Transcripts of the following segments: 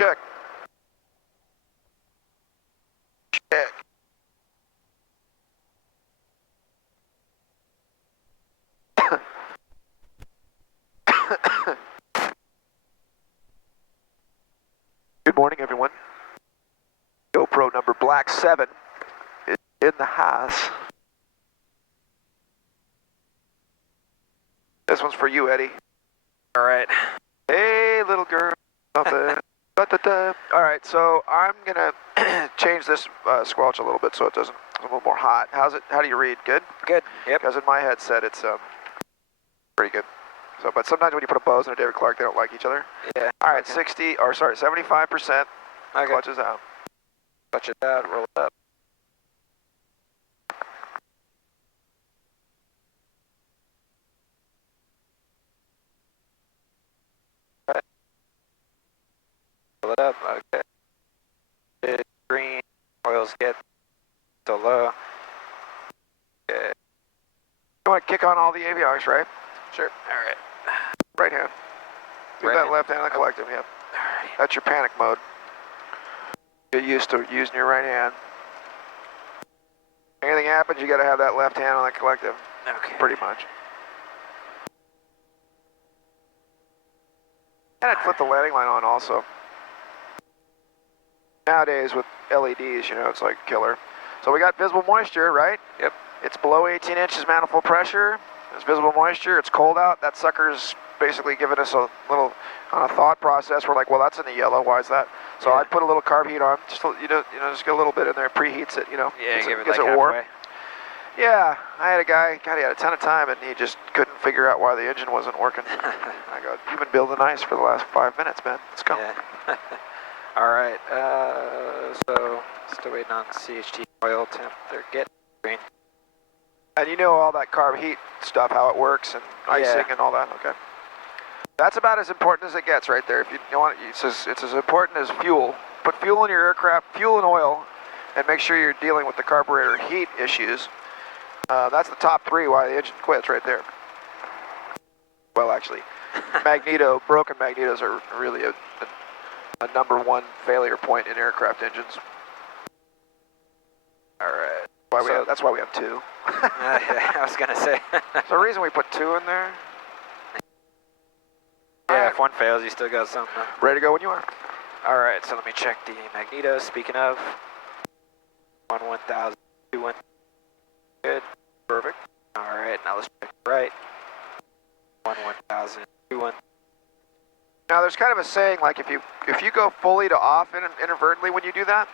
Check. Check. Good morning, everyone. GoPro number Black 7 is in the house. This one's for you, Eddie. All right. Hey, little girl. Something. All right, so I'm gonna change this squelch a little bit so it doesn't. It's a little more hot. How's it? How do you read? Good. Good. Yep. Because in my headset it's pretty good. So, but sometimes when you put a Bose and a David Clark, they don't like each other. Yeah. All right, okay. 75%. Okay. Clutches out. Clutch it out. Roll it up. Right. Roll it up. Okay. Green. Oils get so low. Okay. You want to kick on all the AVRs, right? Sure. All right. Right hand. Do Right that hand. left hand on the collective, yep. All right. That's your panic mode. Get used to using your right hand. Anything happens, you got to have that left hand on the collective. Okay. Pretty much. And I'd flip the landing line on also. Nowadays with LEDs, you know, it's like killer. So we got visible moisture, right? Yep. It's below 18 inches manifold pressure. There's visible moisture. It's cold out. That sucker's basically giving us a little on a thought process. We're like, well, that's in the yellow. Why is that? So Yeah. I put a little carb heat on. Just just get a little bit in there. Preheats it. You know. Yeah. Give it gets like it warm. halfway. Yeah, I had a guy. God, he had a ton of time, and he just couldn't figure out why the engine wasn't working. I go, you've been building ice for the last 5 minutes, man. Let's go. Yeah. All right. So still waiting on CHT oil temp. They're getting green. And you know all that carb heat stuff, how it works, and icing and all that. Okay. That's about as important as it gets, right there. If you want, it's as important as fuel. Put fuel in your aircraft, fuel and oil, and make sure you're dealing with the carburetor heat issues. That's the top three why the engine quits right there. Well, actually, broken magnetos are really a #1 failure point in aircraft engines. All right. That's why we have two. Yeah, I was gonna say. There's a reason we put two in there. Yeah, Right. if one fails, you still got something. Ready to go when you are. All right, so let me check the magnetos. Speaking of, 1,000, 2, good, Perfect. All right, now let's check the right. 1,000, 2, 1. Now there's kind of a saying like if you go fully to off inadvertently when you do that,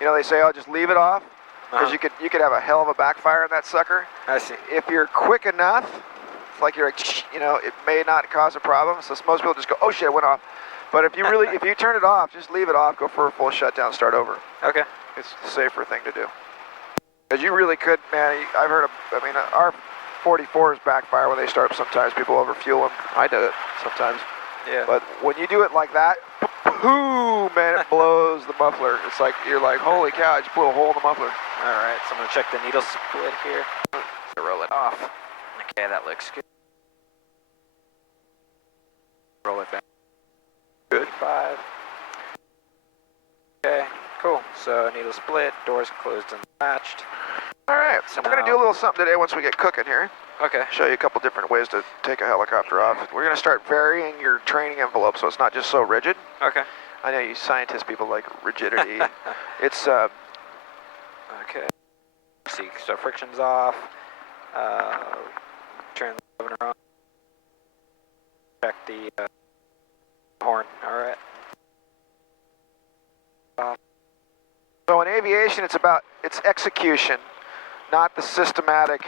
you know, they say, oh, just leave it off because you could have a hell of a backfire on that sucker. I see. If you're quick enough, like you're like, you know, it may not cause a problem. So most people just go, oh shit, it went off. But if you turn it off, just leave it off, go for a full shutdown, start over. Okay. It's the safer thing to do. Because you really could, man, I've heard of, I mean, our 44s backfire when they start. Sometimes people overfuel them. I do it sometimes. Yeah. But when you do it like that, boom, man, it blows the muffler. It's like, you're like, holy cow, I just blew a hole in the muffler. All right, so I'm going to check the needle split here. So roll it off. Okay, that looks good. Roll it back. Good. 5. Okay, cool. So needle split, doors closed and latched. All right, so we're going to do a little something today once we get cooking here. Okay. Show you a couple different ways to take a helicopter off. We're going to start varying your training envelope so it's not just so rigid. Okay. I know you scientist people like rigidity. It's, okay. See, so friction's off. Turn the governor on. Check the horn. All right. so in aviation, it's execution, not the systematic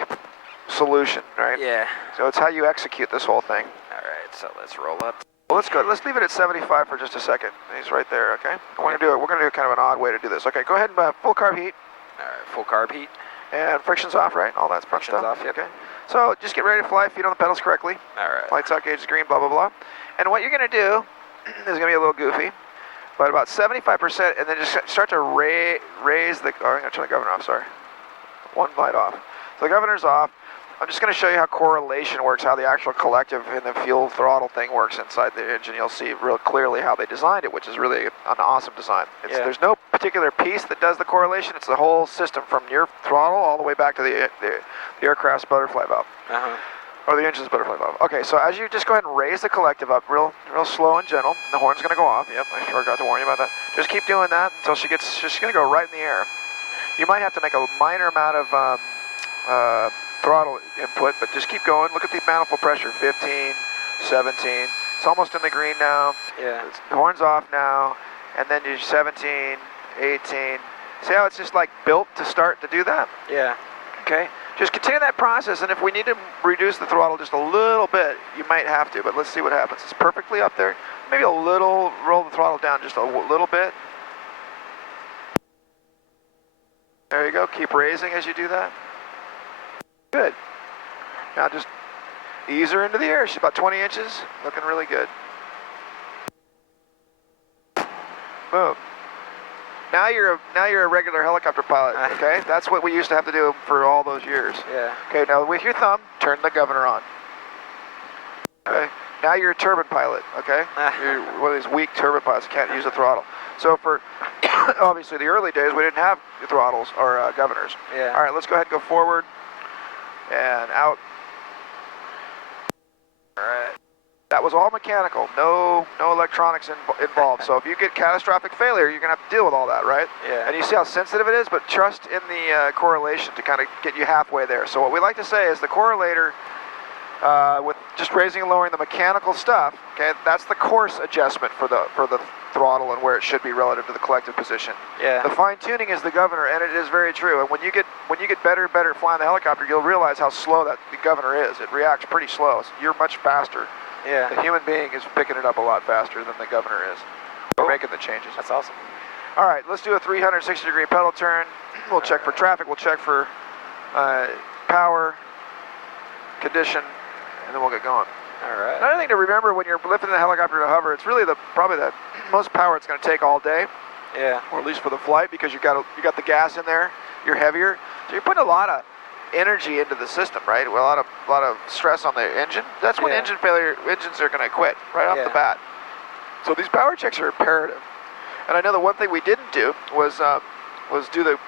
solution, right? Yeah. So it's how you execute this whole thing. All right, so let's roll up. Well, let's go. Let's leave it at 75 for just a second. He's right there, okay? We're gonna do kind of an odd way to do this. Okay, go ahead and full carb heat. All right, full carb heat. And friction's off, right? All that's front Friction's stuff. off, yep. Okay. So just get ready to fly, feet on the pedals correctly. All right. Lights out, gauge is green, blah, blah, blah. And what you're gonna do is gonna be a little goofy, but about 75%, and then just start to raise the, oh, I'm gonna turn the governor off, sorry. One light off. So the governor's off. I'm just going to show you how correlation works, how the actual collective and the fuel throttle thing works inside the engine. You'll see real clearly how they designed it, which is really an awesome design. There's no particular piece that does the correlation. It's the whole system from your throttle all the way back to the aircraft's butterfly valve. Or the engine's butterfly valve. Okay, so as you just go ahead and raise the collective up real slow and gentle, the horn's going to go off. Yep, I forgot to warn you about that. Just keep doing that until she's going to go right in the air. You might have to make a minor amount of throttle input, but just keep going. Look at the manifold pressure, 15, 17. It's almost in the green now. Yeah. The horn's off now, and then you're 17, 18. See how it's just like built to start to do that? Yeah. Okay. Just continue that process, and if we need to reduce the throttle just a little bit, you might have to, but let's see what happens. It's perfectly up there. Maybe a little, roll the throttle down just a little bit. There you go. Keep raising as you do that. Good. Now just ease her into the air. She's about 20 inches. Looking really good. Boom. Now you're a regular helicopter pilot, okay? That's what we used to have to do for all those years. Yeah. Okay, now with your thumb, turn the governor on. Okay. Now you're a turbine pilot, okay? You're one of these weak turbine pilots, can't use the throttle. So for, obviously the early days, we didn't have throttles or governors. Yeah. All right, let's go ahead and go forward and out. All right. That was all mechanical, no electronics involved. So if you get catastrophic failure, you're gonna have to deal with all that, right? Yeah. And you see how sensitive it is, but trust in the correlation to kind of get you halfway there. So what we like to say is the correlator, with just raising and lowering the mechanical stuff, okay, that's the course adjustment for the throttle and where it should be relative to the collective position. Yeah. The fine tuning is the governor, and it is very true. And when you get better and better at flying the helicopter, you'll realize how slow that the governor is. It reacts pretty slow. You're much faster. Yeah. The human being is picking it up a lot faster than the governor is. We're making the changes. That's awesome. All right, let's do a 360-degree pedal turn. We'll check for traffic. We'll check for power, condition, and then we'll get going. All right. Another thing to remember when you're lifting the helicopter to hover, it's really probably the most power it's going to take all day. Yeah. Or at least for the flight, because you got the gas in there. You're heavier, so you're putting a lot of energy into the system, right? Well, a lot of stress on the engine. That's when engines are going to quit right off the bat. So these power checks are imperative. And I know the one thing we didn't do was do the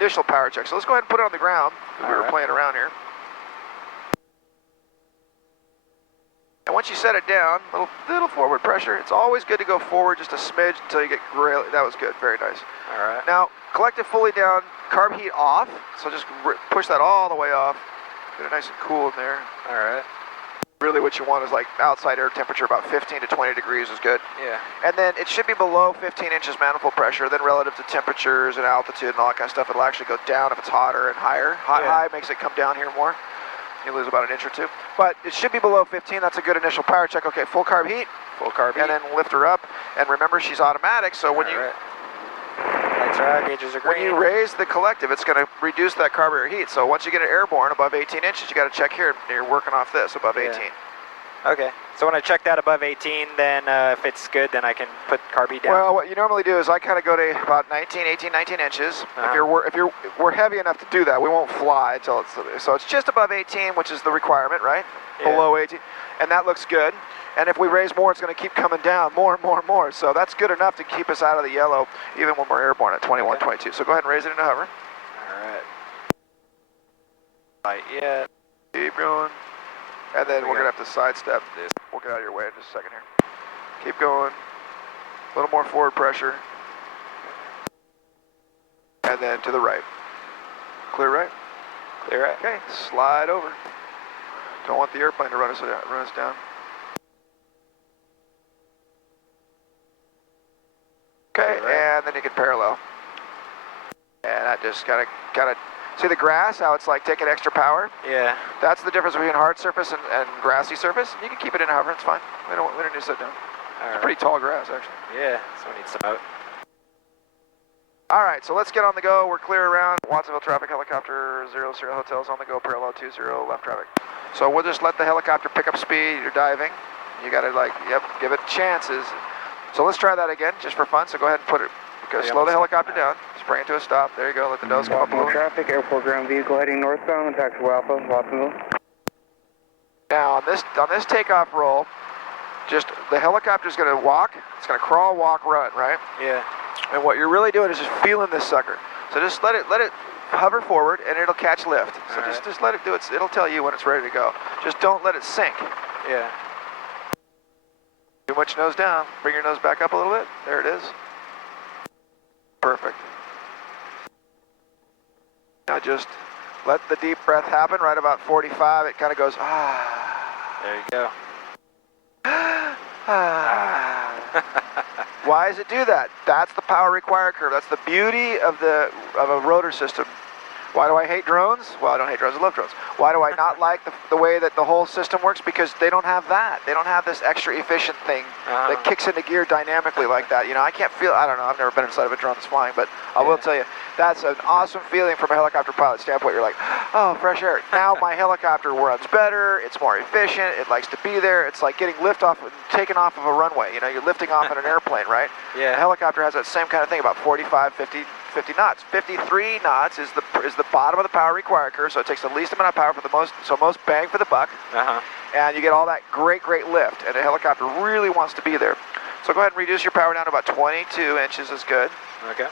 initial power check. So let's go ahead and put it on the ground, because we were playing around here. And once you set it down, little forward pressure. It's always good to go forward just a smidge until you get really. That was good, very nice. All right. Now collective fully down, carb heat off. So just push that all the way off. Get it nice and cool in there. All right. Really, what you want is like outside air temperature about 15 to 20 degrees is good. Yeah. And then it should be below 15 inches manifold pressure. Then relative to temperatures and altitude and all that kind of stuff, it'll actually go down if it's hotter and higher. High makes it come down here more. You lose about an inch or two. But it should be below 15. That's a good initial power check. Okay, full carb heat. Full carb heat. And then lift her up. And remember, she's automatic, so when Lights are out, gauges are green. when you raise the collective, it's going to reduce that carburetor heat. So once you get it airborne above 18 inches, you got to check here. You're working off this above 18. Okay. So when I check that above 18, then if it's good, then I can put carb heat down. Well, what you normally do is I kind of go to about 19 inches. If we're heavy enough to do that, we won't fly until it's so it's just above 18, which is the requirement, right? Yeah. Below 18, and that looks good. And if we raise more, it's going to keep coming down more and more and more. So that's good enough to keep us out of the yellow, even when we're airborne at 21, 22. So go ahead and raise it into hover. All right. Yeah. Keep going. And then we're going to have to sidestep this. We'll get out of your way in just a second here. Keep going. A little more forward pressure. And then to the right. Clear right? Clear right. Okay, slide over. Don't want the airplane to run us down. Okay, and then you can parallel. And that just kind of, see the grass, how it's like taking extra power? Yeah. That's the difference between hard surface and grassy surface. You can keep it in a hover, it's fine. We don't need to sit down. It's pretty tall grass, actually. Yeah, so we need some out. All right, so let's get on the go. We're clear around. Watsonville traffic helicopter, 0 Sierra hotels on the go, parallel 20 left traffic. So we'll just let the helicopter pick up speed. You're diving. You got to give it chances. So let's try that again, just for fun. So go ahead and put it, Okay, slow the helicopter down. Spring it to a stop. There you go. Let the nose come up a little. Traffic, airport ground vehicle heading northbound, taxiway Alpha, Watsonville. Now on this takeoff roll, just the helicopter's going to walk. It's going to crawl, walk, run, right? Yeah. And what you're really doing is just feeling this sucker. So just let it hover forward, and it'll catch lift. So just let it do it. It'll tell you when it's ready to go. Just don't let it sink. Yeah. Too much nose down. Bring your nose back up a little bit. There it is. Perfect. Now just let the deep breath happen. Right about 45, it kind of goes, ah. There you go. Ah. Why does it do that? That's the power required curve. That's the beauty of a rotor system. Why do I hate drones? Well, I don't hate drones, I love drones. Why do I not like the way that the whole system works? Because they don't have that. They don't have this extra efficient thing that kicks into gear dynamically like that. You know, I can't feel, I don't know, I've never been inside of a drone that's flying, but I will tell you, that's an awesome feeling from a helicopter pilot standpoint. You're like, oh, fresh air. Now my helicopter runs better, it's more efficient, it likes to be there. It's like getting liftoff, taken off of a runway. You know, you're lifting off in an airplane, right? Yeah. A helicopter has that same kind of thing, about 45, 50 knots. 53 knots is the bottom of the power required curve, so it takes the least amount of power for the most bang for the buck. And you get all that great lift, and a helicopter really wants to be there. So go ahead and reduce your power down to about 22 inches is good. Okay.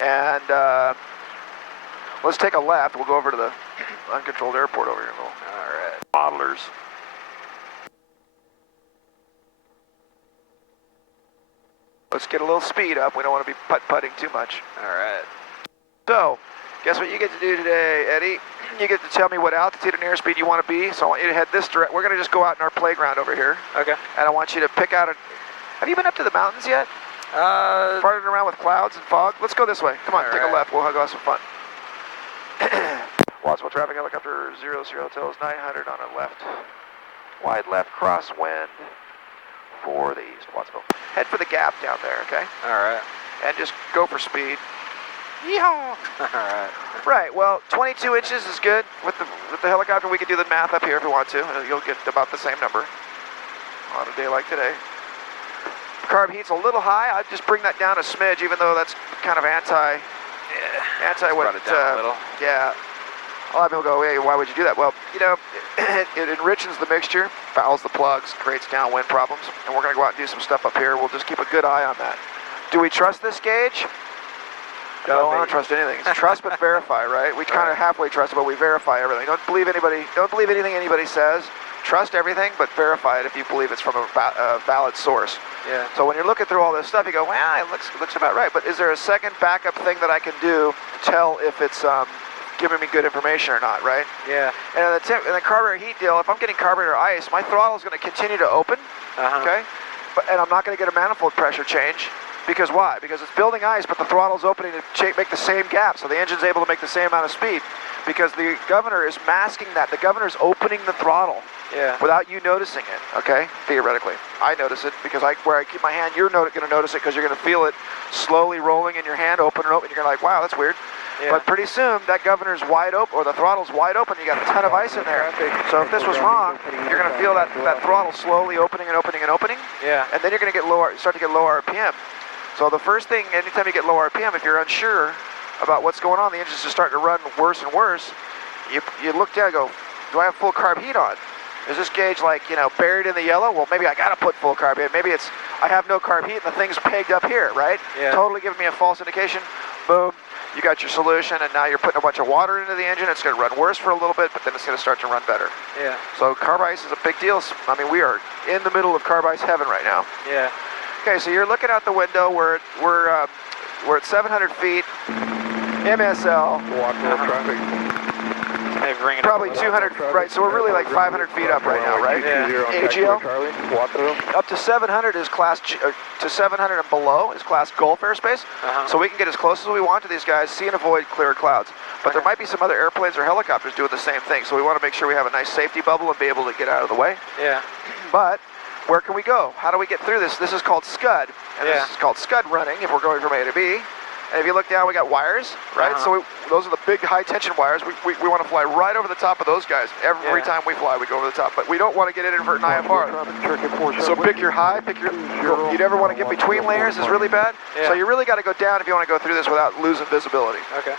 And let's take a left. We'll go over to the uncontrolled airport over here. All right. Modelers. Let's get a little speed up. We don't want to be putt-putting too much. All right. So, guess what you get to do today, Eddie? You get to tell me what altitude and airspeed you want to be. So I want you to head this direction. We're going to just go out in our playground over here. Okay. And I want you to pick out Have you been up to the mountains yet? Farting around with clouds and fog? Let's go this way. Come on, take a left. We'll go have some fun. Watsonville traffic helicopter 00 Hotels 900 on a left. Wide left crosswind for the east, Watsonville. Head for the gap down there, okay? All right. And just go for speed. Yeehaw! All right. Right, well, 22 inches is good. With the helicopter, we could do the math up here if we want to. You'll get about the same number on a day like today. Carb heat's a little high. I'd just bring that down a smidge, even though that's kind of anti what, brought it down a little. Yeah. A lot of people go, hey, why would you do that? Well, you know, it enriches the mixture, fouls the plugs, creates downwind problems, and we're going to go out and do some stuff up here. We'll just keep a good eye on that. Do we trust this gauge? No, I don't trust anything. It's trust but verify, right? We kind of halfway trust it, but we verify everything. Don't believe anything anybody says. Trust everything, but verify it if you believe it's from a valid source. Yeah. So when you're looking through all this stuff, you go, well, it looks about right. But is there a second backup thing that I can do to tell if it's giving me good information or not, right? Yeah. And in the carburetor heat deal, if I'm getting carburetor ice, my throttle is going to continue to open, okay? And I'm not going to get a manifold pressure change. Because why? Because it's building ice, but the throttle's opening to make the same gap, so the engine's able to make the same amount of speed. Because the governor is masking that. The governor's opening the throttle without you noticing it, okay? Theoretically. I notice it because where I keep my hand, you're going to notice it because you're going to feel it slowly rolling in your hand, open and open. You're going to like, wow, that's weird. Yeah. But pretty soon, that governor's wide open, or the throttle's wide open, you got a ton of ice in there. So if this was wrong, you're going to feel that throttle slowly opening and opening and opening. Yeah. And then you're going to start to get low RPM. So the first thing, anytime you get low RPM, if you're unsure about what's going on, the engine's just starting to run worse and worse, you look down and go, do I have full carb heat on? Is this gauge like, you know, buried in the yellow? Well, maybe I got to put full carb in. Maybe it's, I have no carb heat and the thing's pegged up here, right? Yeah. Totally giving me a false indication. Boom. You got your solution, and now you're putting a bunch of water into the engine. It's going to run worse for a little bit, but then it's going to start to run better. Yeah. So carb ice is a big deal. I mean, we are in the middle of carb ice heaven right now. Yeah. Okay, so you're looking out the window. We're at 700 feet. MSL. Traffic. Probably 200. Right. So we're really like 500 feet up right now, right? Yeah. AGL. Up to 700 is class to 700 and below is class Gulf airspace. So we can get as close as we want to these guys, see and avoid clear clouds. But there might be some other airplanes or helicopters doing the same thing. So we want to make sure we have a nice safety bubble and be able to get out of the way. Yeah. But where can we go? How do we get through this? This is called Scud, and this is called Scud running if we're going from A to B. And if you look down, we got wires, right? So those are the big high tension wires. We want to fly right over the top of those guys. Every time we fly, we go over the top. But we don't want to get inadvertent IFR. So pick your high, you never want to get between layers is really bad. So you really got to go down if you want to go through this without losing visibility. Okay.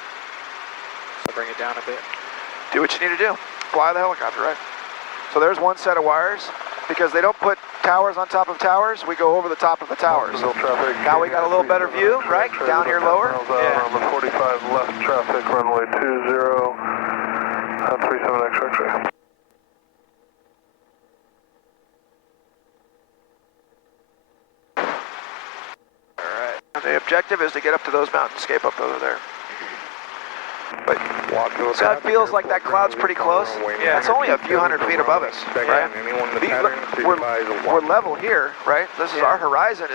So bring it down a bit. Do what you need to do. Fly the helicopter, right? So there's one set of wires. Because they don't put towers on top of towers, we go over the top of the towers. Now we got a little better view, right? Down here lower. Yeah. 45 left traffic, runway 20, 37 X-ray. Alright. And the objective is to get up to those mountains, escape up over there. But Scud feels like that cloud's pretty close. Yeah, it's only a few hundred feet above us, right? We're level here, right? This is our horizon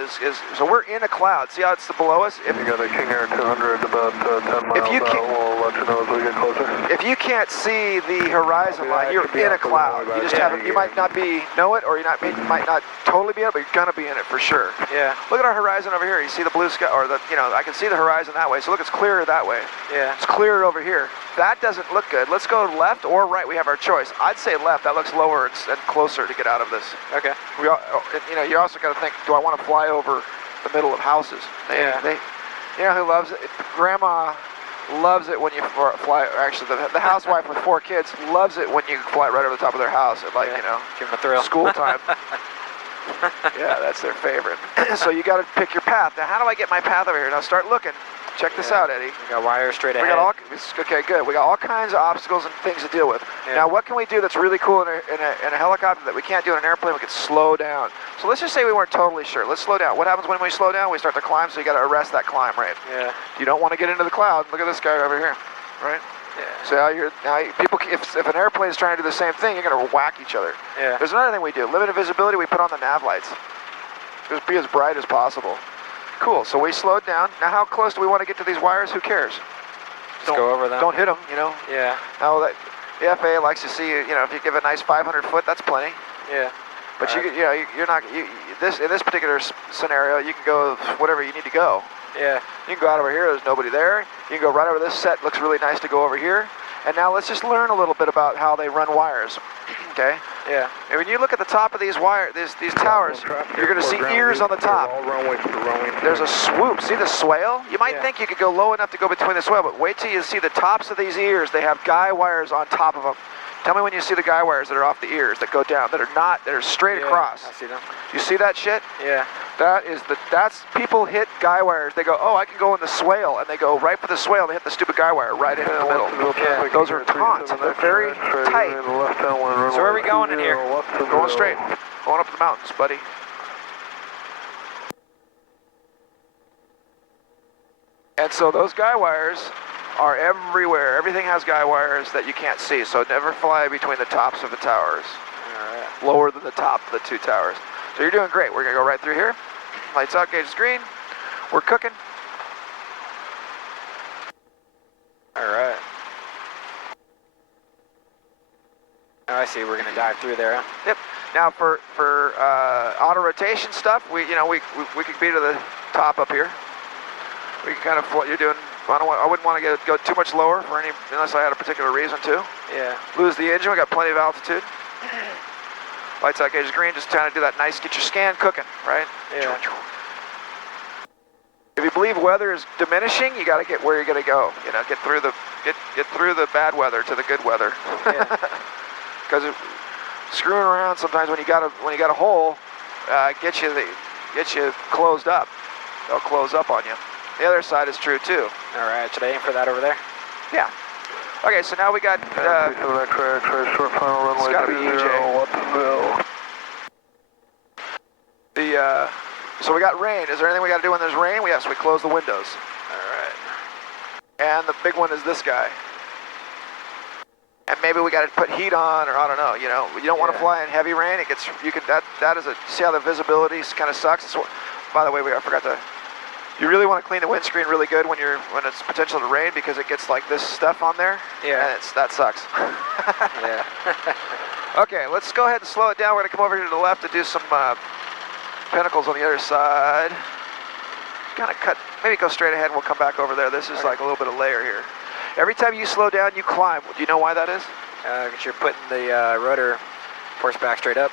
so we're in a cloud. See how it's below us? You got a King Air 200 about 10 miles out. We'll let you know as we get closer. If you can't see the horizon line, you're in a cloud. You just haven't. You might not know it, or you might not totally be in it, but you're gonna be in it for sure. Yeah. Look at our horizon over here. You see the blue sky, or I can see the horizon that way. So look, it's clearer that way. Yeah. It's clearer over here. That doesn't look good. Let's go left or right. We have our choice. I'd say left. That looks lower and closer to get out of this. Okay. You also got to think, do I want to fly over the middle of houses? You know who loves it? Grandma loves it when you fly. Actually, the housewife with 4 kids loves it when you fly right over the top of their house at give them a thrill. School time. Yeah, that's their favorite. So you got to pick your path. Now, how do I get my path over here? Now start looking. Check this out, Eddie. We got wires straight ahead. Okay, good. We got all kinds of obstacles and things to deal with. Now, what can we do that's really cool in a helicopter that we can't do in an airplane? We could slow down. So let's just say we weren't totally sure. Let's slow down. What happens when we slow down? We start to climb, so you got to arrest that climb, right? Yeah. You don't want to get into the cloud. Look at this guy over here, right? Yeah. So if an airplane is trying to do the same thing, you're going to whack each other. Yeah. There's another thing we do. Limited visibility, we put on the nav lights. Just be as bright as possible. Cool, so we slowed down. Now how close do we want to get to these wires? Who cares? Just go over them. Don't hit them, Yeah. Now the FAA likes to see, if you give a nice 500 foot, that's plenty. Yeah. But you're not, in this particular scenario, you can go whatever you need to go. Yeah. You can go out over here, there's nobody there. You can go right over this set, looks really nice to go over here. And now let's just learn a little bit about how they run wires, okay? Yeah. And when you look at the top of these towers, you're going to see ears on the top. There's a swoop. See the swale? You might think you could go low enough to go between the swale, but wait till you see the tops of these ears. They have guy wires on top of them. Tell me when you see the guy wires that are off the ears, that go down, that are straight across. I see them. You see that shit? Yeah. That's people hit guy wires. They go, oh, I can go in the swale, and they go right for the swale. And they hit the stupid guy wire right into the middle. Yeah. Those are taunts, and they're very tight. So where are we going in here? Going straight. Going up the mountains, buddy. And so those guy wires are everywhere. Everything has guy wires that you can't see, so never fly between the tops of the towers. All right. Lower than the top of the 2 towers. So you're doing great. We're going to go right through here. Lights out, gauge is green. We're cooking. All right. Oh, I see. We're going to dive through there. Huh? Yep. Now for auto rotation stuff, we could be to the top up here. We can kind of what you're doing. I wouldn't want to go too much lower unless I had a particular reason to. Yeah. Lose the engine. We got plenty of altitude. Lights out, gauge is green. Just trying to do that nice. Get your scan cooking, right? Yeah. If you believe weather is diminishing, you got to get where you're going to go. Get through the bad weather to the good weather. Because screwing around sometimes when you got a hole, get you closed up. They'll close up on you. The other side is true too. All right, should I aim for that over there? Yeah. Okay, so now we got. It's got to be EJ. So we got rain. Is there anything we got to do when there's rain? Yes, we close the windows. All right. And the big one is this guy. And maybe we got to put heat on, or I don't know. You don't want to fly in heavy rain. See how the visibility kind of sucks. By the way, I forgot to. You really want to clean the windscreen really good when it's potential to rain, because it gets like this stuff on there. Yeah. And that sucks. Yeah. Okay, let's go ahead and slow it down. We're going to come over here to the left to do some pinnacles on the other side. kind of cut, maybe go straight ahead and we'll come back over there. This is like a little bit of layer here. Every time you slow down, you climb. Do you know why that is? Because you're putting the rotor force back straight up.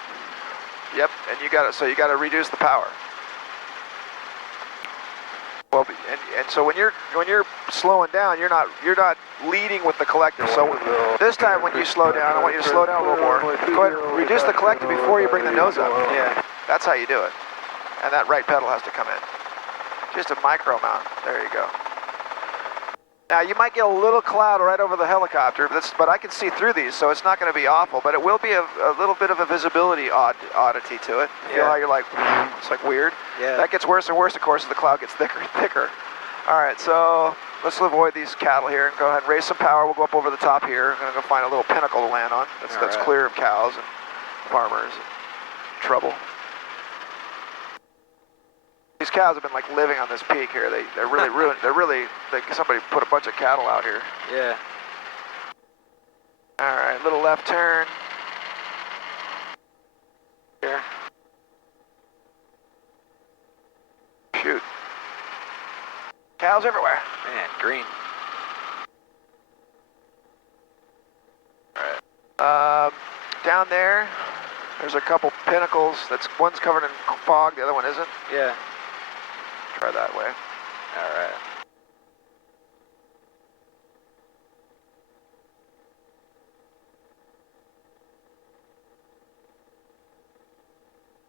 Yep, and you got to reduce the power. Well, and so when you're slowing down, you're not leading with the collective. So this time when you slow down, I want you to slow down a little more. Go ahead and reduce the collective before you bring the nose up. Yeah. That's how you do it. And that right pedal has to come in. Just a micro amount. There you go. Now you might get a little cloud right over the helicopter, but I can see through these, so it's not going to be awful. But it will be a little bit of a visibility oddity to it. You feel how you're like, it's like weird. Yeah. That gets worse and worse, of course, as the cloud gets thicker and thicker. All right, so let's avoid these cattle here and go ahead and raise some power. We'll go up over the top here. I'm going to go find a little pinnacle to land on. That's clear of cows and farmers and trouble. These cows have been like living on this peak here. They're really ruined. Somebody put a bunch of cattle out here. Yeah. All right, little left turn. Here. Shoot. Cows everywhere. Man, green. All right. Down there's a couple pinnacles. One's covered in fog, the other one isn't. Yeah. Try that way. All right.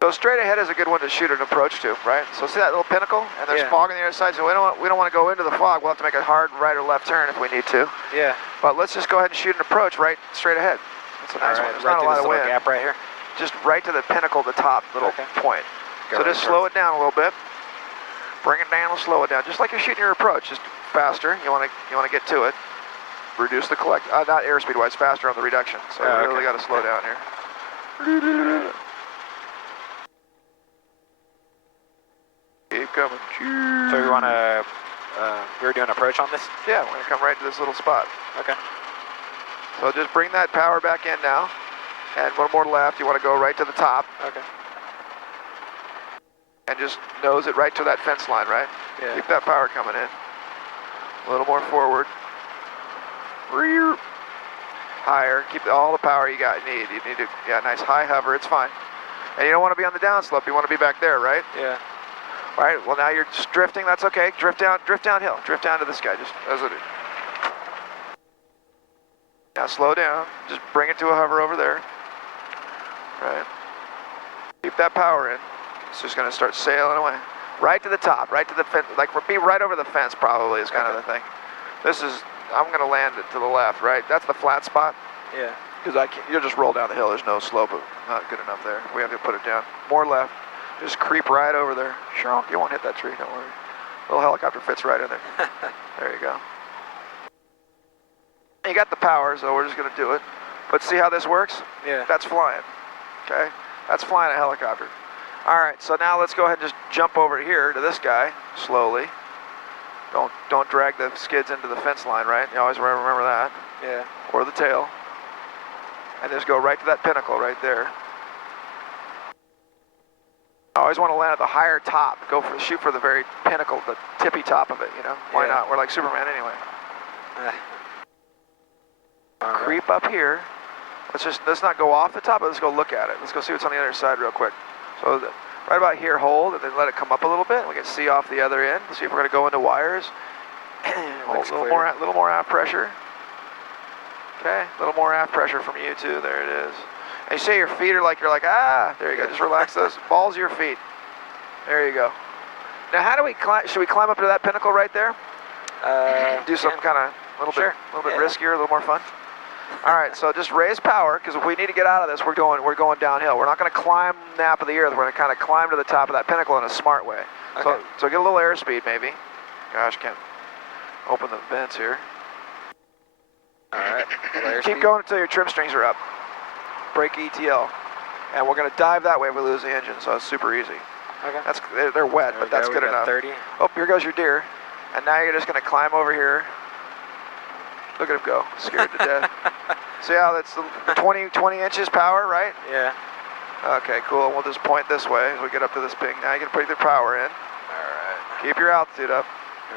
So straight ahead is a good one to shoot an approach to, right? So see that little pinnacle, and there's fog on the other side. So we don't want to go into the fog. We'll have to make a hard right or left turn if we need to. Yeah. But let's just go ahead and shoot an approach right straight ahead. That's a nice one. There's not a lot of wind. Gap right here. Just right to the pinnacle, the top little point. So just slow it down a little bit. Bring it down and slow it down, just like you're shooting your approach, just faster. You want to get to it. Reduce the not airspeed wise, faster on the reduction. So you really got to slow down here. Keep coming. So we want to, we're doing approach on this? Yeah, we're going to come right to this little spot. Okay. So just bring that power back in now. And one more left. You want to go right to the top. Okay. And just nose it right to that fence line, right? Yeah. Keep that power coming in. A little more forward. Higher. Keep all the power you need. You need to, nice high hover. It's fine. And you don't want to be on the downslope. You want to be back there, right? Yeah. All right. Well, now you're just drifting. That's okay. Drift downhill. Drift down to this guy. Just as it is. Now slow down. Just bring it to a hover over there. Right. Keep that power in. It's just going to start sailing away. Right to the top, right to the fence. Like, be right over the fence probably is kind of the thing. I'm going to land it to the left, right? That's the flat spot. Yeah. Because you'll just roll down the hill. There's no slope. Not good enough there. We have to put it down. More left. Just creep right over there. Sure, you won't hit that tree, don't worry. Little helicopter fits right in there. There you go. You got the power, so we're just going to do it. But see how this works? Yeah. That's flying. Okay? That's flying a helicopter. All right, so now let's go ahead and just jump over here to this guy slowly. Don't drag the skids into the fence line, right? You always remember that. Yeah. Or the tail. And just go right to that pinnacle right there. I always want to land at the higher top. Shoot for the very pinnacle, the tippy top of it, you know? Why not? We're like Superman anyway. Creep up here. Let's not go off the top, but let's go look at it. Let's go see what's on the other side real quick. So right about here, hold, and then let it come up a little bit. We can see off the other end. See if we're going to go into wires. Hold a little more aft pressure. Okay, a little more aft pressure from you too. There it is. And you say your feet are like, you're like, there you go. Just relax those balls of your feet. There you go. Now how do we climb? Should we climb up to that pinnacle right there? Do something kind of a little bit riskier, a little more fun. All right, so just raise power, because if we need to get out of this, we're going downhill. We're not going to climb the nap of the earth. We're going to kind of climb to the top of that pinnacle in a smart way. Okay. So get a little airspeed, maybe. Gosh, can't open the vents here. All right. Keep going until your trim strings are up. Brake ETL, and we're going to dive that way if we lose the engine. So it's super easy. Okay. They're wet, but that's good enough. 30. Oh, here goes your deer, and now you're just going to climb over here. Look at him go, scared to death. See how that's 20 inches power, right? Yeah. Okay, cool. We'll just point this way as we get up to this ping. Now you can put the power in. All right. Keep your altitude up.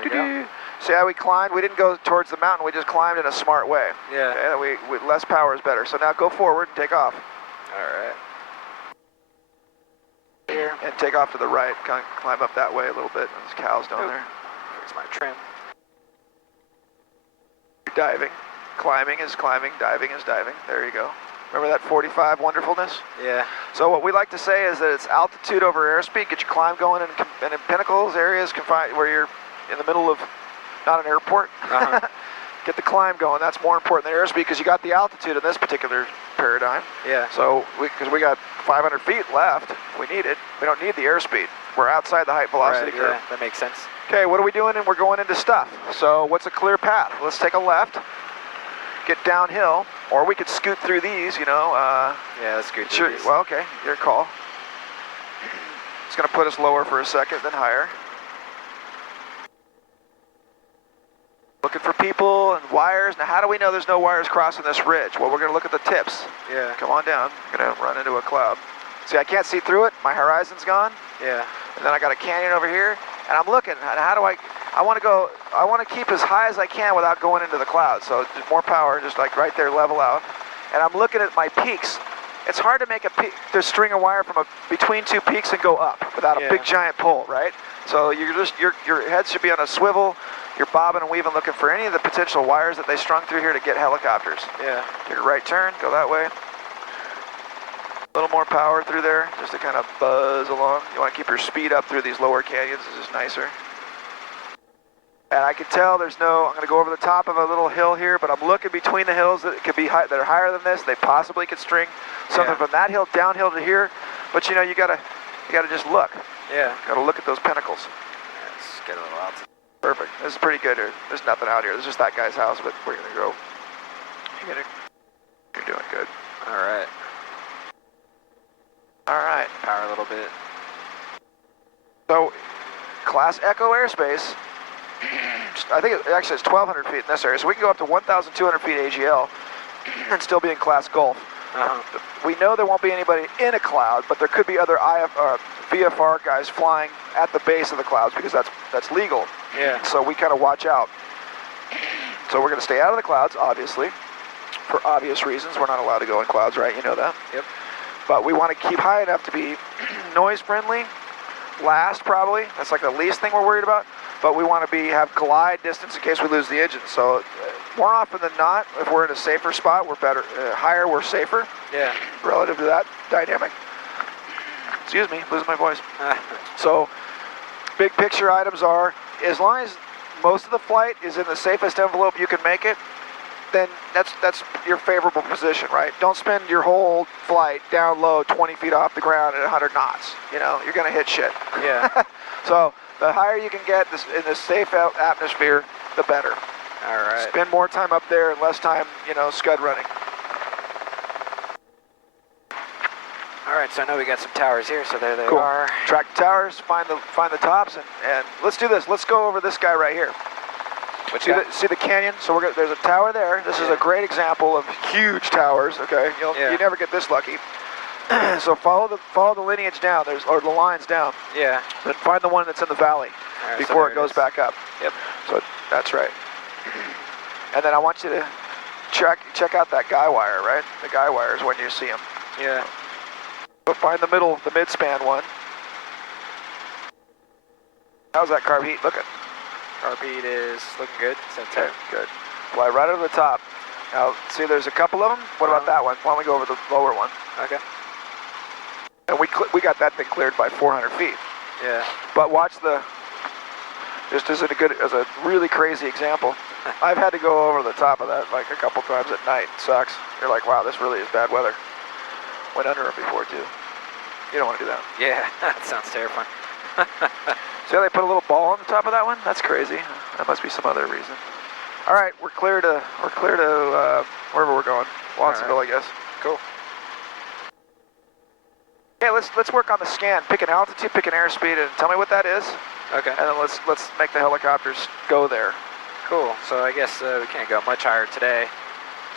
There we go. See how we climbed? We didn't go towards the mountain. We just climbed in a smart way. Yeah. Okay? Less power is better. So now go forward and take off. All right. Here. And take off to the right. Kind of climb up that way a little bit. There's cows down there. Fix my trim. Diving. Climbing is climbing. Diving is diving. There you go. Remember that 45 wonderfulness? Yeah. So what we like to say is that it's altitude over airspeed. Get your climb going in Pinnacles areas confined where you're in the middle of not an airport. Get the climb going. That's more important than airspeed because you got the altitude in this particular paradigm. Yeah. So because we got 500 feet left, if we need it. We don't need the airspeed. We're outside the height velocity curve. Yeah, that makes sense. Okay, what are we doing? And we're going into stuff. So what's a clear path? Let's take a left. Get downhill, or we could scoot through these, you know. Yeah, let's scoot through these. Well, okay, your call. It's going to put us lower for a second, then higher. Looking for people and wires. Now, how do we know there's no wires crossing this ridge? Well, we're going to look at the tips. Yeah. Come on down. I'm going to run into a cloud. See, I can't see through it. My horizon's gone. Yeah. And then I got a canyon over here, and I'm looking. How do I want to keep as high as I can without going into the clouds. So just more power, just like right there, level out. And I'm looking at my peaks. It's hard to make to string a wire from between two peaks and go up without a big giant pole, right? So your head should be on a swivel. You're bobbing and weaving, looking for any of the potential wires that they strung through here to get helicopters. Yeah. Take a right turn, go that way. A little more power through there, just to kind of buzz along. You want to keep your speed up through these lower canyons. It's just nicer. And I can tell I'm going to go over the top of a little hill here, but I'm looking between the hills that could be that are higher than this. They possibly could string something from that hill downhill to here. But you know, you gotta just look. Yeah. Gotta look at those pinnacles. Let's get a little altitude. Perfect. This is pretty good here. There's nothing out here. There's just that guy's house, but we're gonna go. You're doing good. All right. All right. Power a little bit. So, Class Echo airspace. I think actually it's 1,200 feet in this area, so we can go up to 1,200 feet AGL and still be in Class Gulf. We know there won't be anybody in a cloud, but there could be other VFR guys flying at the base of the clouds because that's legal. Yeah. So we kind of watch out. So we're going to stay out of the clouds, obviously, for obvious reasons. We're not allowed to go in clouds, right? You know that. Yep. But we want to keep high enough to be noise friendly. Last, probably. That's like the least thing we're worried about. But we want to have glide distance in case we lose the engine. So more often than not, if we're in a safer spot, we're better. Higher, we're safer. Yeah. Relative to that dynamic. Excuse me, losing my voice. So big picture items are, as long as most of the flight is in the safest envelope you can make it, then that's your favorable position, right? Don't spend your whole flight down low 20 feet off the ground at 100 knots. You know, you're going to hit shit. Yeah. So the higher you can get in this safe atmosphere, the better. All right. Spend more time up there and less time, you know, scud running. All right, so I know we got some towers here, so there they Cool. are. Track the towers, find the tops, and let's do this. Let's go over this guy right here. See the canyon? So there's a tower there. This is a great example of huge towers. Okay, you never get this lucky. So follow the lineage down. Or the lines down. Yeah. Then find the one that's in the valley before it goes back up. Yep. So that's right. And then I want you to check out that guy wire. Right, the guy wire is when you see him. Yeah. So find the mid-span one. How's that carb heat looking? Carb is looking good. Okay, good. Fly right over the top. Now, see, there's a couple of them. What about that one? Why don't we go over the lower one? Okay. And we got that thing cleared by 400 feet. Yeah. But watch just as a really crazy example, I've had to go over the top of that like a couple times at night. It sucks. You're like, wow, this really is bad weather. Went under it before, too. You don't want to do that. Yeah, that sounds terrifying. See how they put a little ball on the top of that one? That's crazy. That must be some other reason. All right, we're clear to wherever we're going. Watsonville, I guess. Cool. Okay, let's work on the scan. Pick an altitude, pick an airspeed, and tell me what that is. Okay. And then let's make the helicopters go there. Cool. So I guess we can't go much higher today.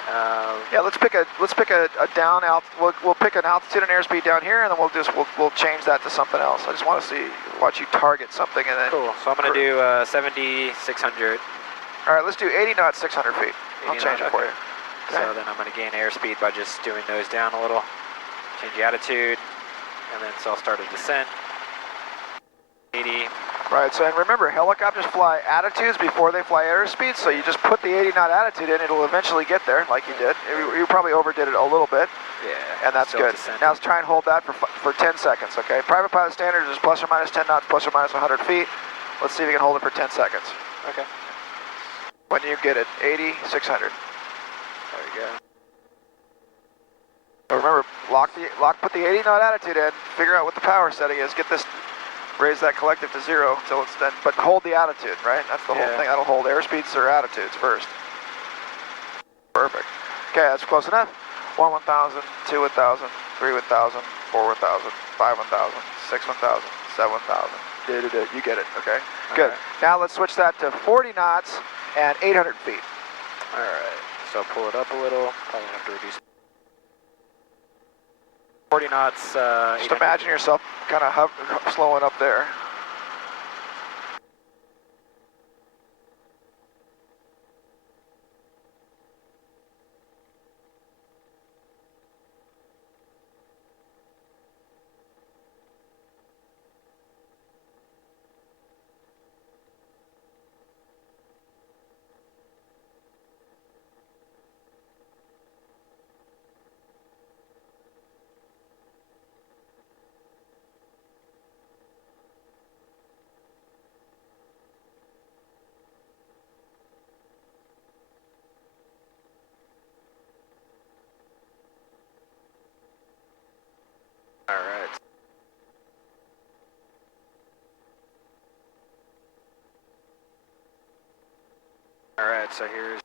Yeah, let's pick a down alt. We'll pick an altitude and airspeed down here, and then we'll change that to something else. I just want to watch you target something, and then. Cool. So I'm gonna do 70, 600. All right, let's do 80 knots, 600 feet. I'll change it for you. Okay. So then I'm gonna gain airspeed by just doing nose down a little, change the attitude, and then so I'll start a descent. 80. Right, so and remember, helicopters fly attitudes before they fly airspeed, so you just put the 80 knot attitude in, it'll eventually get there, like you did. You probably overdid it a little bit. Yeah. And that's good. Descending. Now let's try and hold that for 10 seconds, okay? Private pilot standard is plus or minus 10 knots, plus or minus 100 feet. Let's see if we can hold it for 10 seconds. Okay. When you get it, 80, 600. There we go. So remember, put the 80 knot attitude in, figure out what the power setting is, get this, raise that collective to 0 until it's done, but hold the attitude, right? That's the whole thing. That'll hold airspeeds or attitudes first. Perfect. Okay, that's close enough. 1, 1,000, 2, 1,000, 3, 1,000, 4, 1,000, 5, 1,000, 6, 1,000, 7, 1,000. You get it, okay? Good. Right. Now let's switch that to 40 knots and 800 feet. All right. So pull it up a little. Probably have to reduce. 40 knots. Just imagine yourself kind of slowing up there. All right. All right. So here's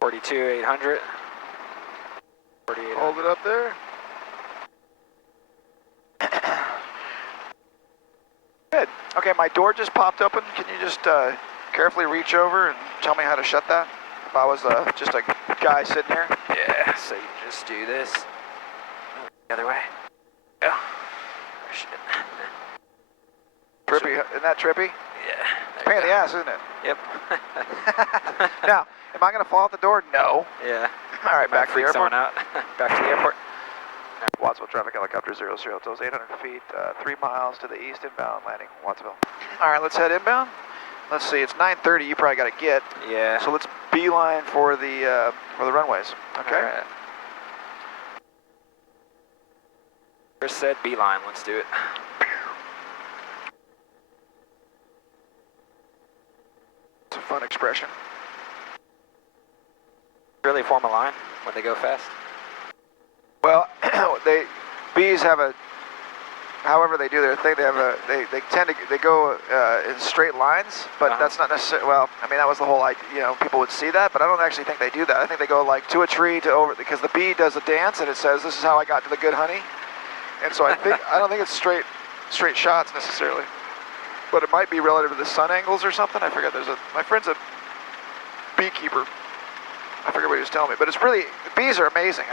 42,800. 48. Hold it up there. Good. Okay, my door just popped open. Can you just carefully reach over and tell me how to shut that? If I was just a guy sitting here. Yeah. So you just do this. The other way. Yeah. Oh, shit. Trippy, isn't that trippy? Yeah. Pain in the ass, isn't it? Yep. Now, am I going to fall out the door? No. Yeah. All right, back to the freak airport. someone out. Back to the airport. Wattsville traffic helicopter 00 tells 800 feet, 3 miles to the east inbound landing, Wattsville. All right, let's head inbound. Let's see, it's 9:30. You probably got to get. Yeah. So let's beeline for the runways. Okay. All right. Chris said beeline. Let's do it. It's a fun expression. Really form a line when they go fast. Well, bees have a. However they do their thing, they go in straight lines, but that's not necessarily, well, I mean, that was the whole idea, you know, people would see that, but I don't actually think they do that. I think they go like to a tree to over, because the bee does a dance and it says, this is how I got to the good honey. And so I don't think it's straight shots necessarily, but it might be relative to the sun angles or something. I forget, my friend's a beekeeper. I forget what he was telling me, but it's really, bees are amazing.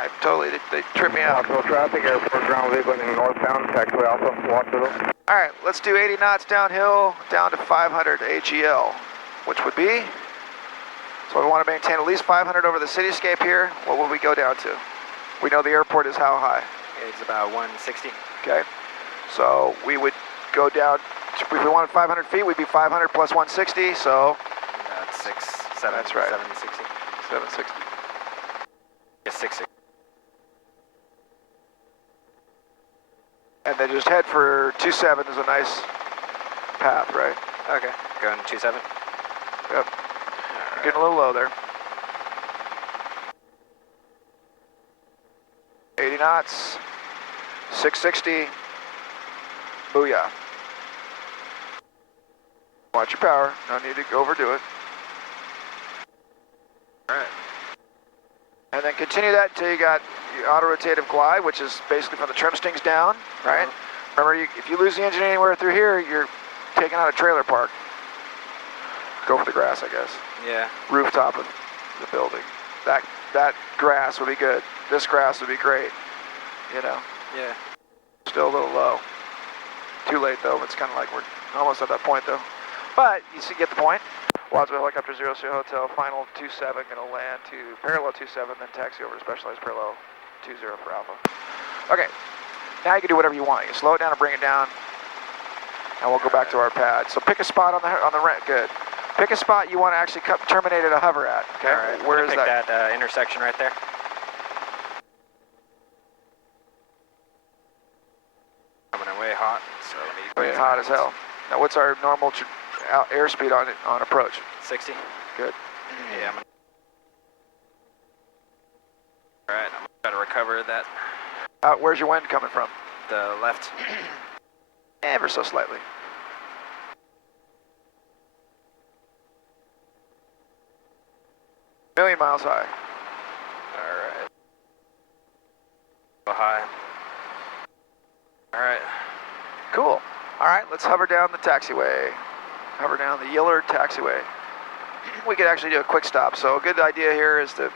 They trip me out. Wattsville traffic, airport ground vehicle heading northbound, taxiway Alpha, Wattsville. All right, let's do 80 knots downhill, down to 500 AGL, which would be, so we want to maintain at least 500 over the cityscape here. What would we go down to? We know the airport is how high? It's about 160. Okay, so we would go down, if we wanted 500 feet, we'd be 500 plus 160, so. That's 6, 7, That's right. 760. 760. Yeah, 660. And then just head for 27 is a nice path, right? Okay, going 27. Yep. Getting a little low there. 80 knots, 660, booyah. Watch your power, no need to overdo it. All right. And then continue that until you got your auto-rotative glide, which is basically from the trim strings down, right? Remember, if you lose the engine anywhere through here, you're taking out a trailer park. Go for the grass, I guess. Yeah. Rooftop of the building. That that grass would be good. This grass would be great, you know. Yeah. Still a little low. Too late though, it's kind of like we're almost at that point though. But you see, get the point. Wadsworth Helicopter 00 Hotel, final 27, gonna land to parallel 27, then taxi over to specialized parallel 20 for Alpha. Okay, now you can do whatever you want. You can slow it down or bring it down, and we'll go back to our pad. So pick a spot on the ramp, good. Pick a spot you want to actually terminate a hover at, okay? All right, where is pick that intersection right there. Coming in way hot, so let me... Way hot as hell. Now what's our normal airspeed on approach? 60. Good. Yeah, all right, I'm gonna try to recover that. Where's your wind coming from? The left. Ever so slightly. Million miles high. All right. So high. All right. Cool. All right, let's hover down the taxiway. Hover down the Gularte taxiway. We could actually do a quick stop. So a good idea here is to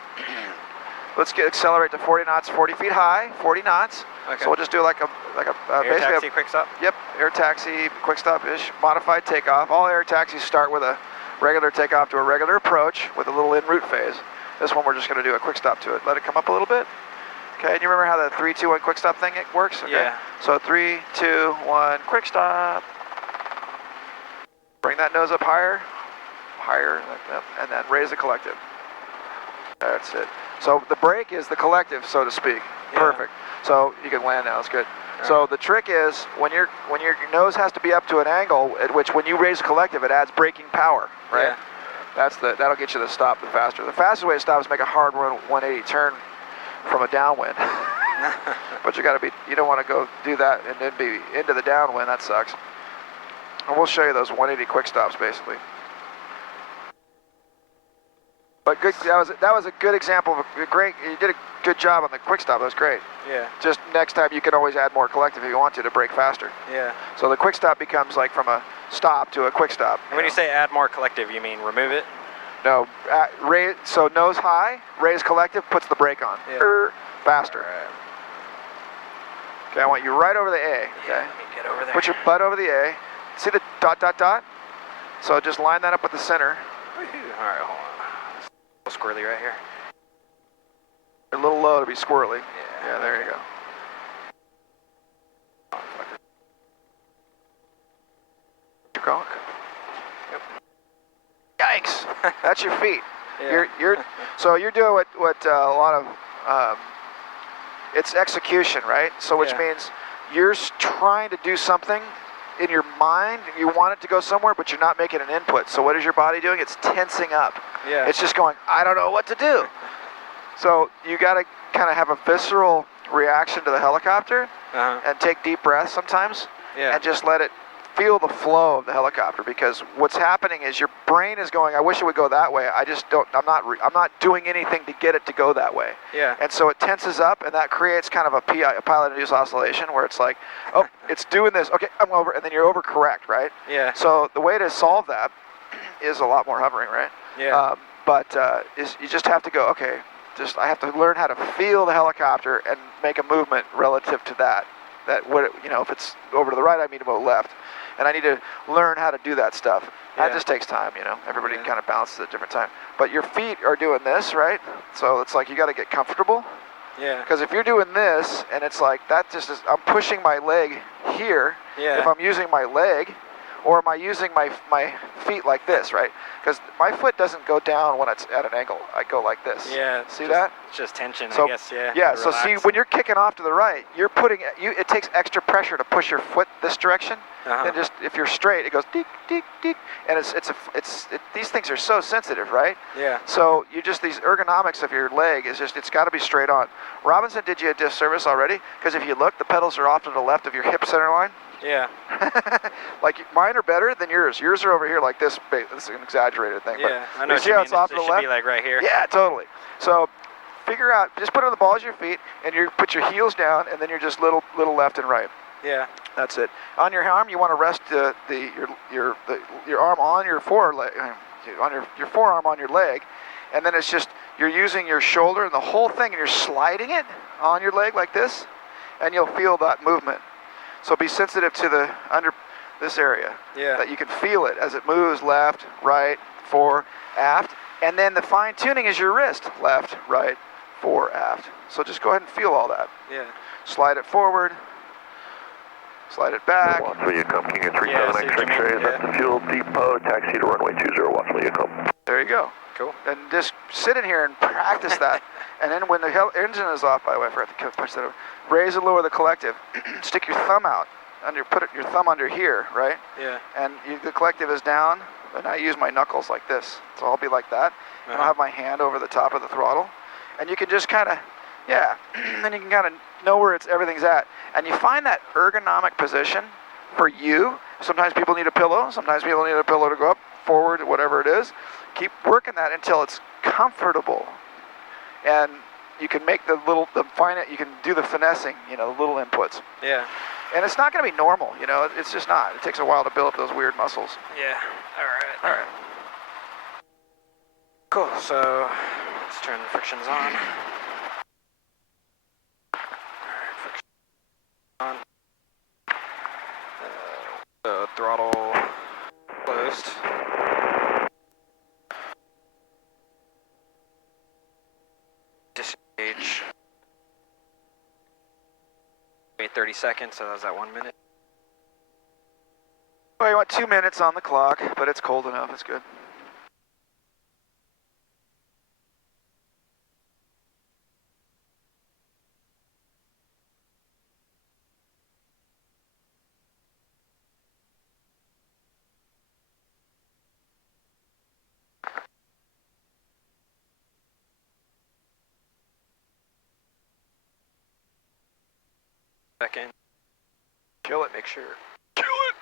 accelerate to 40 knots, 40 feet high, 40 knots. Okay. So we'll just do like a Air basically taxi, quick stop? Yep, air taxi, quick stop-ish, modified takeoff. All air taxis start with a regular takeoff to a regular approach with a little en route phase. This one we're just going to do a quick stop to it. Let it come up a little bit. Okay, and you remember how the 3, 2, 1 quick stop thing works? Okay. Yeah. So 3, 2, 1, quick stop. Bring that nose up higher, and then raise the collective. That's it. So the brake is the collective, so to speak. Yeah. Perfect. So you can land now. It's good. All So right. the trick is when your nose has to be up to an angle at which when you raise collective, it adds braking power, right? Yeah. That'll get you to stop the faster. The fastest way to stop is make a hard 180 turn from a downwind. But you don't want to go do that and then be into the downwind. That sucks. And we'll show you those 180 quick stops basically. But good. That was a good example of a great. You did a good job on the quick stop. That was great. Yeah. Just next time you can always add more collective if you want to brake faster. Yeah. So the quick stop becomes like from a stop to a quick stop. And when you say add more collective, you mean remove it? No, so nose high, raise collective, puts the brake on. Yeah. Faster. All right. Okay, I want you right over the A. Okay. Yeah, let me get over there. Put your butt over the A. See the dot, dot, dot? So just line that up with the center. Woohoo. All right, hold on. It's a little squirrely right here. A little low to be squirrely. Yeah. Yeah, there you go. Your conk. Yep. Yikes! That's your feet. Yeah. So you're doing what a lot of it's execution, right? So which Yeah. means you're trying to do something in your mind. You want it to go somewhere, but you're not making an input. So what is your body doing? It's tensing up. Yeah. It's just going, I don't know what to do. So you got to kind of have a visceral reaction to the helicopter and take deep breaths sometimes Yeah. and just let it feel the flow of the helicopter, because what's happening is your brain is going, I wish it would go that way. I'm not doing anything to get it to go that way. Yeah. And so it tenses up, and that creates kind of a pilot-induced oscillation where it's like, oh, it's doing this. Okay, I'm over, and then you're overcorrect, right? Yeah. So the way to solve that is a lot more hovering, right? Yeah. You just have to go, okay, I have to learn how to feel the helicopter and make a movement relative to that. If it's over to the right, I mean to go left. And I need to learn how to do that stuff. That just takes time, Everybody kind of balances at a different time. But your feet are doing this, right? So it's like you got to get comfortable. Yeah. Because if you're doing this, and it's like, I'm pushing my leg here. Yeah. If I'm using my leg, or am I using my feet like this, right? Because my foot doesn't go down when it's at an angle. I go like this. Yeah. That? It's just tension, So, I guess. Yeah. Yeah. To So see, relax. when you're kicking off to the right, it takes extra pressure to push your foot this direction. Then just if you're straight, it goes deek deek deek, and these things are so sensitive, right? Yeah. So these ergonomics of your leg it's got to be straight on. Robinson did you a disservice already, because if you look, the pedals are off to the left of your hip center line. Yeah. Like mine are better than yours. Yours are over here like this. This is an exaggerated thing. Yeah. But I know you what see you how mean. it's off to It the should left? be like right here. Yeah, totally. So figure out, just put it on the balls of your feet, and you put your heels down, and then you're just little left and right. Yeah. That's it. On your arm, you want to rest your arm on your foreleg, on your forearm on your leg, and then it's just you're using your shoulder and the whole thing, and you're sliding it on your leg like this, and you'll feel that movement. So be sensitive to the under this area. Yeah. That you can feel it as it moves left, right, fore, aft. And then the fine tuning is your wrist, left, right, fore, aft. So just go ahead and feel all that. Yeah. Slide it forward, slide it back. Watch where you come, King of 37 X-ray, that's the fuel depot, taxi to runway 20, watch where you come. There you go. Cool. And just sit in here and practice that. And then when the engine is off, by the way, I forgot to punch that over. Raise and lower the collective. Stick your thumb out. Your thumb under here, right? Yeah. And the collective is down, and I use my knuckles like this. So I'll be like that. And I'll have my hand over the top of the throttle. And you can just kind of, yeah, then you can kind of know where everything's at. And you find that ergonomic position for you. Sometimes people need a pillow. Sometimes people need a pillow to go up, forward, whatever it is. Keep working that until it's comfortable. And you can make you can do the finessing, the little inputs. Yeah. And it's not going to be normal, it's just not. It takes a while to build up those weird muscles. Yeah. All right. All right. Cool. So let's turn the frictions on. All right, friction on. The throttle closed. Disengage. Wait 30 seconds, so that was that 1 minute. Well, you want 2 minutes on the clock, but it's cold enough, it's good. Second. Kill it. Make sure. Kill it!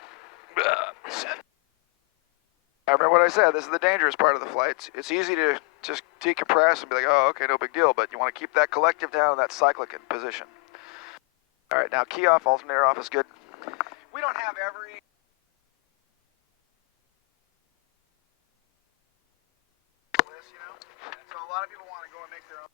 I remember what I said, this is the dangerous part of the flight. It's easy to just decompress and be like, oh, okay, no big deal, but you want to keep that collective down and that cyclic in position. All right, now key off, alternator off is good. We don't have every... list, so a lot of people want to go and make their own...